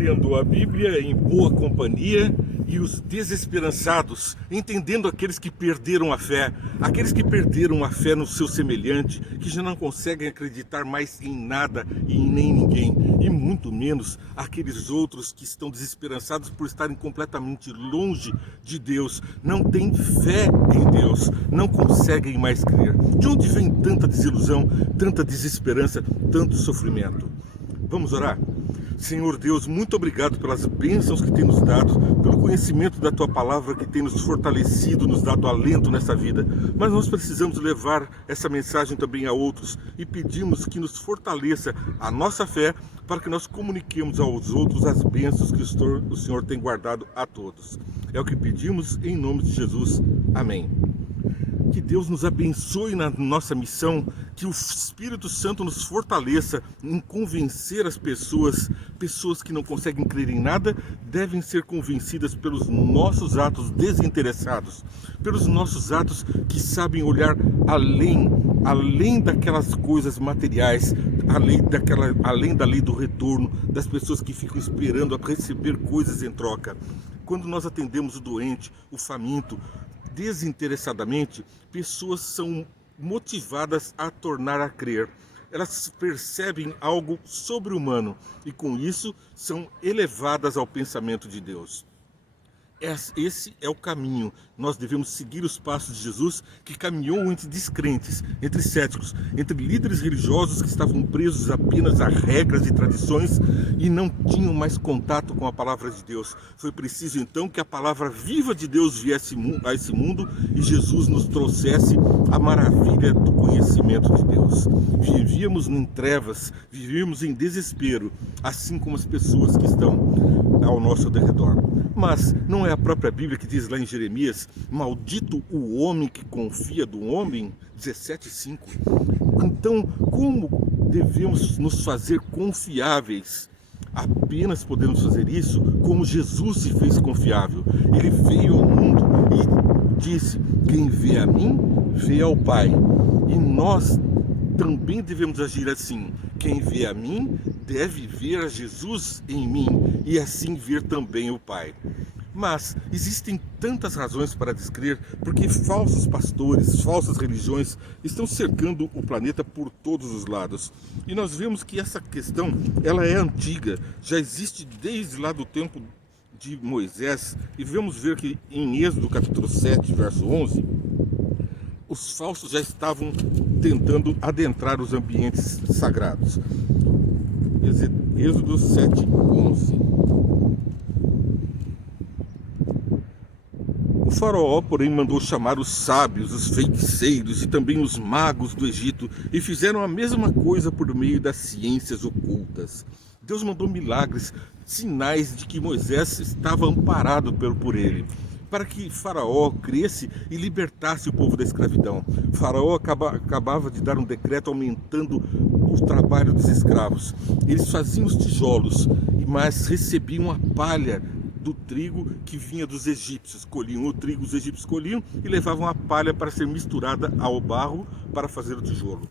Lendo a Bíblia em boa companhia, e os desesperançados, entendendo aqueles que perderam a fé no seu semelhante, que já não conseguem acreditar mais em nada e em nem ninguém, e muito menos aqueles outros que estão desesperançados por estarem completamente longe de Deus, não têm fé em Deus, não conseguem mais crer. De onde vem tanta desilusão, tanta desesperança, tanto sofrimento? Vamos orar? Senhor Deus, muito obrigado pelas bênçãos que tem nos dado, pelo conhecimento da Tua Palavra que tem nos fortalecido, nos dado alento nessa vida. Mas nós precisamos levar essa mensagem também a outros e pedimos que nos fortaleça a nossa fé para que nós comuniquemos aos outros as bênçãos que o Senhor tem guardado a todos. É o que pedimos em nome de Jesus. Amém. Que Deus nos abençoe na nossa missão, que o Espírito Santo nos fortaleça em convencer as pessoas que não conseguem crer em nada, devem ser convencidas pelos nossos atos desinteressados, pelos nossos atos que sabem olhar além daquelas coisas materiais, além da lei do retorno, das pessoas que ficam esperando a receber coisas em troca. Quando nós atendemos o doente, o faminto, desinteressadamente, pessoas são motivadas a tornar a crer. Elas percebem algo sobre-humano e com isso são elevadas ao pensamento de Deus. Esse é o caminho. Nós devemos seguir os passos de Jesus, que caminhou entre descrentes, entre céticos, entre líderes religiosos que estavam presos apenas a regras e tradições e não tinham mais contato com a palavra de Deus. Foi preciso então que a palavra viva de Deus viesse a esse mundo e Jesus nos trouxesse a maravilha do conhecimento de Deus. Vivíamos em trevas, vivíamos em desespero, assim como as pessoas que estão ao nosso redor. Mas não é a própria Bíblia que diz lá em Jeremias: maldito o homem que confia do homem? 17:5. Então, como devemos nos fazer confiáveis? Apenas podemos fazer isso como Jesus se fez confiável. Ele veio ao mundo e disse: quem vê a mim, vê ao Pai. E nós também devemos agir assim. Quem vê a mim, deve ver a Jesus em mim e assim ver também o Pai. Mas existem tantas razões para descrer, porque falsos pastores, falsas religiões estão cercando o planeta por todos os lados. E nós vemos que essa questão, ela é antiga, já existe desde lá do tempo de Moisés. E vamos ver que em Êxodo capítulo 7, verso 11, os falsos já estavam tentando adentrar os ambientes sagrados. Êxodo 7, 11. O faraó, porém, mandou chamar os sábios, os feiticeiros e também os magos do Egito e fizeram a mesma coisa por meio das ciências ocultas. Deus mandou milagres, sinais de que Moisés estava amparado por ele, para que Faraó cresce e libertasse o povo da escravidão. Faraó acabava de dar um decreto aumentando o trabalho dos escravos. Eles faziam os tijolos, mas recebiam a palha do trigo que vinha dos egípcios. Colhiam o trigo, os egípcios colhiam e levavam a palha para ser misturada ao barro para fazer o tijolo.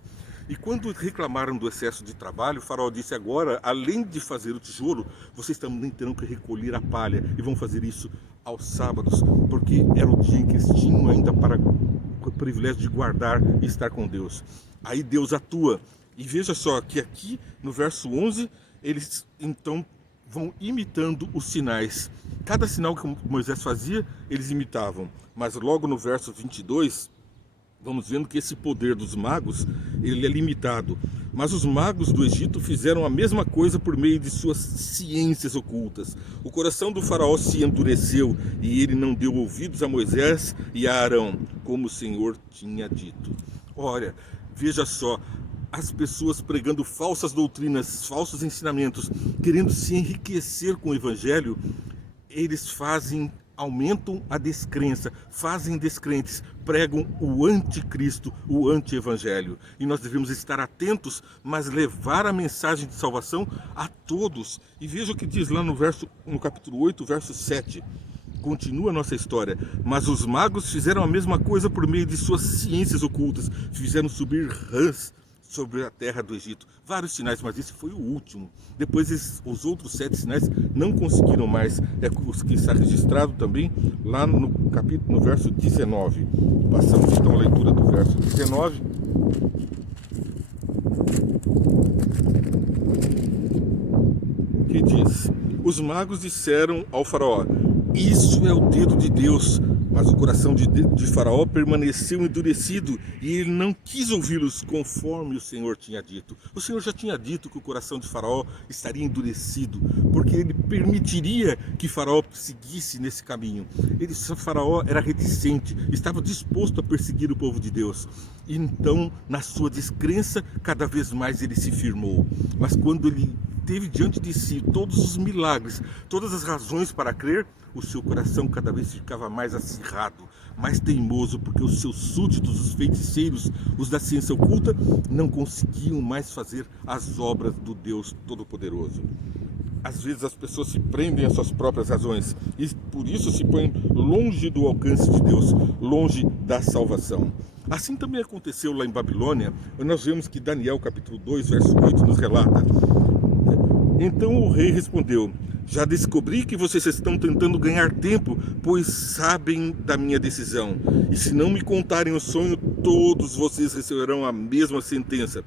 E quando reclamaram do excesso de trabalho, o faraó disse: agora, além de fazer o tijolo, vocês também terão que recolher a palha e vão fazer isso aos sábados, porque era o dia em que eles tinham ainda para o privilégio de guardar e estar com Deus. Aí Deus atua. E veja só que aqui no verso 11, eles então vão imitando os sinais. Cada sinal que Moisés fazia, eles imitavam. Mas logo no verso 22, vamos vendo que esse poder dos magos, ele é limitado. Mas os magos do Egito fizeram a mesma coisa por meio de suas ciências ocultas. O coração do faraó se endureceu e ele não deu ouvidos a Moisés e a Arão, como o Senhor tinha dito. Olha, veja só, as pessoas pregando falsas doutrinas, falsos ensinamentos, querendo se enriquecer com o evangelho, eles aumentam a descrença, fazem descrentes, pregam o anticristo, o anti-evangelho. E nós devemos estar atentos, mas levar a mensagem de salvação a todos. E veja o que diz lá no capítulo 8, verso 7. Continua a nossa história. Mas os magos fizeram a mesma coisa por meio de suas ciências ocultas. Fizeram subir rãs sobre a terra do Egito. Vários sinais, mas esse foi o último. Depois os outros 7 sinais não conseguiram mais. É o que está registrado também lá no capítulo, no verso 19. Passamos então a leitura do verso 19. Que diz: os magos disseram ao faraó: isso é o dedo de Deus. Mas o coração de Faraó permaneceu endurecido e ele não quis ouvi-los conforme o Senhor tinha dito. O Senhor já tinha dito que o coração de Faraó estaria endurecido, porque ele permitiria que Faraó seguisse nesse caminho. Faraó era reticente, estava disposto a perseguir o povo de Deus. Então, na sua descrença, cada vez mais ele se firmou. Mas quando ele teve diante de si todos os milagres, todas as razões para crer, o seu coração cada vez ficava mais acirrado, mais teimoso, porque os seus súditos, os feiticeiros, os da ciência oculta, não conseguiam mais fazer as obras do Deus Todo-Poderoso. Às vezes as pessoas se prendem às suas próprias razões e por isso se põem longe do alcance de Deus, longe da salvação. Assim também aconteceu lá em Babilônia. Nós vemos que Daniel capítulo 2, verso 8 nos relata: então o rei respondeu: já descobri que vocês estão tentando ganhar tempo, pois sabem da minha decisão. E se não me contarem o sonho, todos vocês receberão a mesma sentença,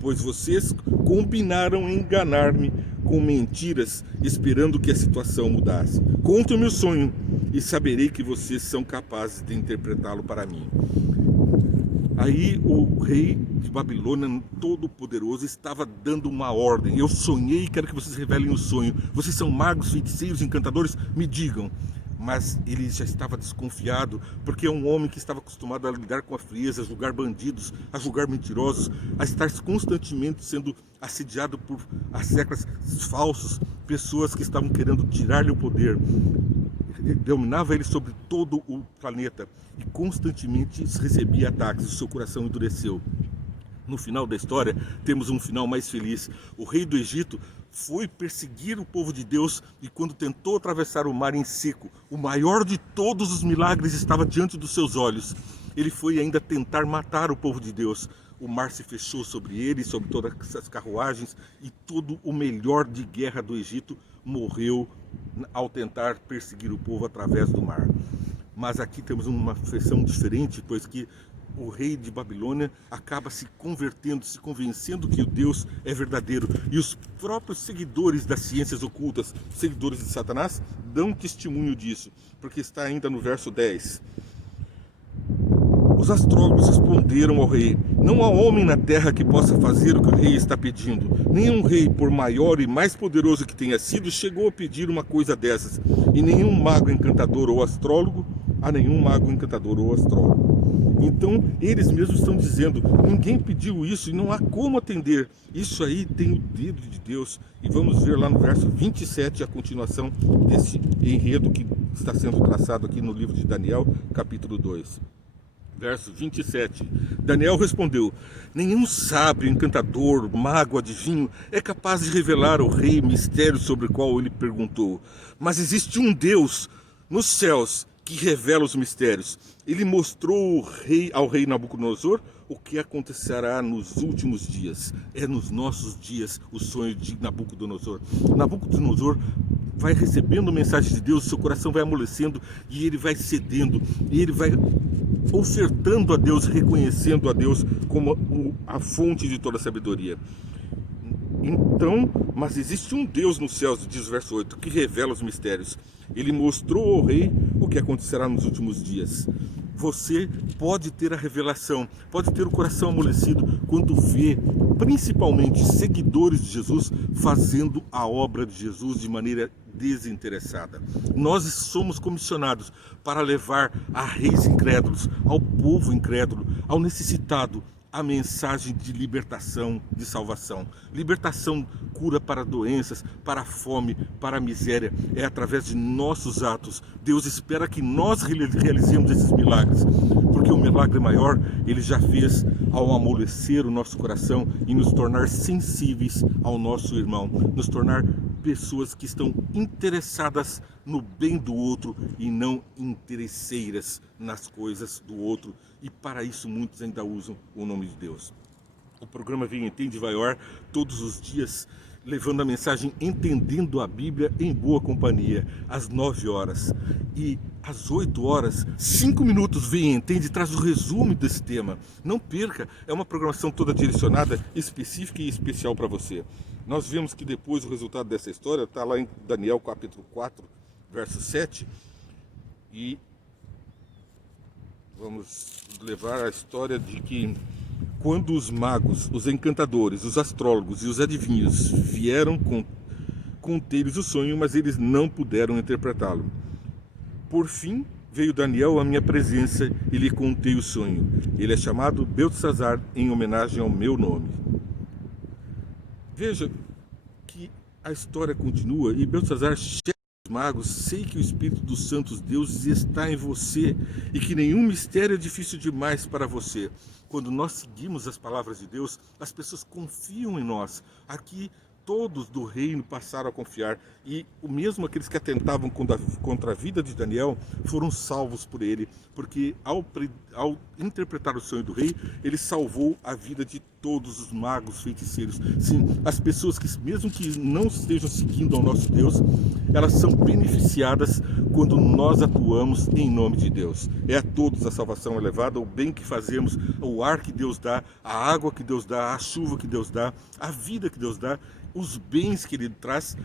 pois vocês combinaram em enganar-me com mentiras, esperando que a situação mudasse. Contem-me o sonho e saberei que vocês são capazes de interpretá-lo para mim. Aí o rei de Babilônia, todo-poderoso, estava dando uma ordem: eu sonhei e quero que vocês revelem o sonho. Vocês são magos, feiticeiros, encantadores, me digam. Mas ele já estava desconfiado, porque é um homem que estava acostumado a lidar com a frieza, a julgar bandidos, a julgar mentirosos, a estar constantemente sendo assediado por asseclas falsos, pessoas que estavam querendo tirar-lhe o poder. Dominava ele sobre todo o planeta e constantemente recebia ataques. O seu coração endureceu. No final da história, temos um final mais feliz. O rei do Egito foi perseguir o povo de Deus e quando tentou atravessar o mar em seco, o maior de todos os milagres estava diante dos seus olhos. Ele foi ainda tentar matar o povo de Deus. O mar se fechou sobre ele, sobre todas as carruagens, e todo o melhor de guerra do Egito morreu ao tentar perseguir o povo através do mar. Mas aqui temos uma versão diferente, pois que o rei de Babilônia acaba se convertendo, se convencendo que o Deus é verdadeiro. E os próprios seguidores das ciências ocultas, seguidores de Satanás, dão testemunho disso, porque está ainda no verso 10. Os astrólogos responderam ao rei: não há homem na terra que possa fazer o que o rei está pedindo. Nenhum rei, por maior e mais poderoso que tenha sido, chegou a pedir uma coisa dessas. E nenhum mago encantador ou astrólogo, a nenhum mago encantador ou astrólogo. Então, eles mesmos estão dizendo: ninguém pediu isso e não há como atender. Isso aí tem o dedo de Deus. E vamos ver lá no verso 27 a continuação desse enredo que está sendo traçado aqui no livro de Daniel, capítulo 2. Verso 27. Daniel respondeu: nenhum sábio, encantador, mago, adivinho é capaz de revelar ao rei mistério sobre o qual ele perguntou. Mas existe um Deus nos céus que revela os mistérios. Ele mostrou ao rei Nabucodonosor o que acontecerá nos últimos dias. É nos nossos dias o sonho de Nabucodonosor. Nabucodonosor vai recebendo mensagem de Deus, seu coração vai amolecendo e ele vai cedendo, e ele vai ofertando a Deus, reconhecendo a Deus como a fonte de toda a sabedoria. Então, mas existe um Deus nos céus, diz o verso 8, que revela os mistérios. Ele mostrou ao rei o que acontecerá nos últimos dias. Você pode ter a revelação, pode ter o coração amolecido quando vê, principalmente, seguidores de Jesus fazendo a obra de Jesus de maneira desinteressada. Nós somos comissionados para levar a reis incrédulos, ao povo incrédulo, ao necessitado, a mensagem de libertação, de salvação. Libertação, cura para doenças, para a fome, para a miséria. É através de nossos atos. Deus espera que nós realizemos esses milagres, porque o milagre maior Ele já fez ao amolecer o nosso coração e nos tornar sensíveis ao nosso irmão, nos tornar pessoas que estão interessadas no bem do outro e não interesseiras nas coisas do outro. E para isso muitos ainda usam o nome de Deus. O programa Vem Entende vai ao ar todos os dias, levando a mensagem Entendendo a Bíblia em Boa Companhia, às 9 horas. E às 8 horas, 5 minutos, Vem Entende traz o resumo desse tema. Não perca, é uma programação toda direcionada, específica e especial para você. Nós vemos que depois o resultado dessa história está lá em Daniel capítulo 4, verso 7. E vamos levar a história de que quando os magos, os encantadores, os astrólogos e os adivinhos vieram conter-lhes o sonho, mas eles não puderam interpretá-lo. Por fim, veio Daniel à minha presença e lhe contei o sonho. Ele é chamado Beltesazar em homenagem ao meu nome. Veja que a história continua e Beltesazar chega aos magos: sei que o Espírito dos Santos Deuses está em você e que nenhum mistério é difícil demais para você. Quando nós seguimos as palavras de Deus, as pessoas confiam em nós. Aqui todos do reino passaram a confiar, e o mesmo aqueles que atentavam contra a vida de Daniel foram salvos por ele, porque ao interpretar o sonho do rei, ele salvou a vida de todos os magos, feiticeiros. Sim, as pessoas que, mesmo que não estejam seguindo ao nosso Deus, elas são beneficiadas quando nós atuamos em nome de Deus. É a todos a salvação elevada, o bem que fazemos, o ar que Deus dá, a água que Deus dá, a chuva que Deus dá, a vida que Deus dá, os bens que Ele traz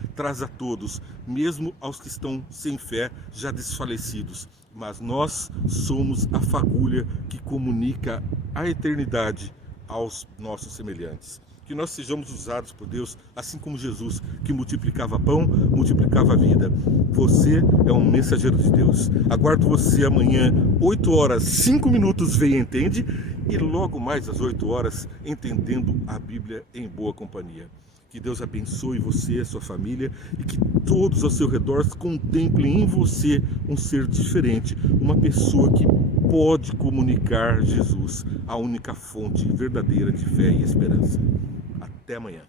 a todos, mesmo aos que estão sem fé, já desfalecidos. Mas nós somos a fagulha que comunica a eternidade aos nossos semelhantes. Que nós sejamos usados por Deus, assim como Jesus, que multiplicava pão, multiplicava vida. Você é um mensageiro de Deus. Aguardo você amanhã, 8 horas, 5 minutos, Vem Entende, e logo mais às 8 horas, Entendendo a Bíblia em Boa Companhia. Que Deus abençoe você e a sua família e que todos ao seu redor contemplem em você um ser diferente, uma pessoa que pode comunicar Jesus, a única fonte verdadeira de fé e esperança. Até amanhã.